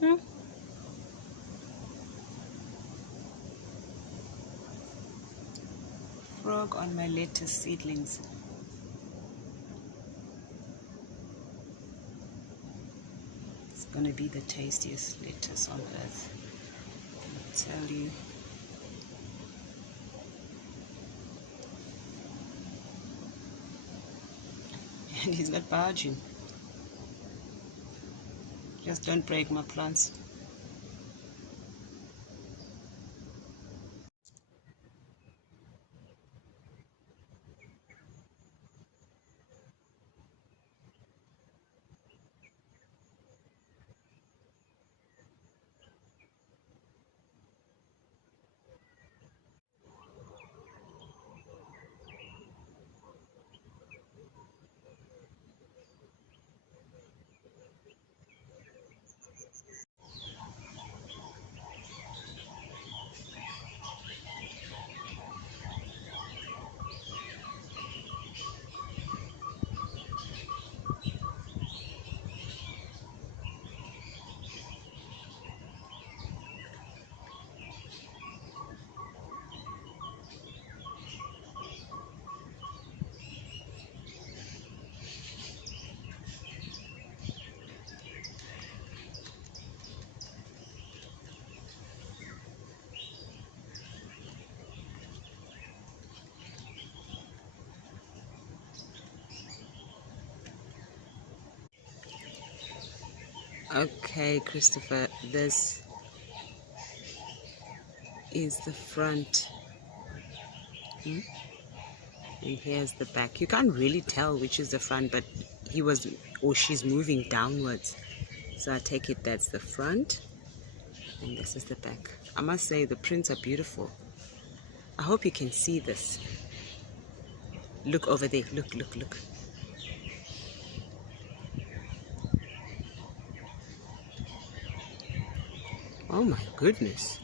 Hmm? Frog on my lettuce seedlings. It's gonna be the tastiest lettuce on earth, I tell you. And he's got barging. Just don't break my plants. Okay, Christopher, this is the front. And here's the back. You can't really tell which is the front, but he was, or she's moving downwards. So I take it that's the front, and this is the back. I must say the prints are beautiful. I hope you can see this. Look over there. Look, look, look. Oh my goodness.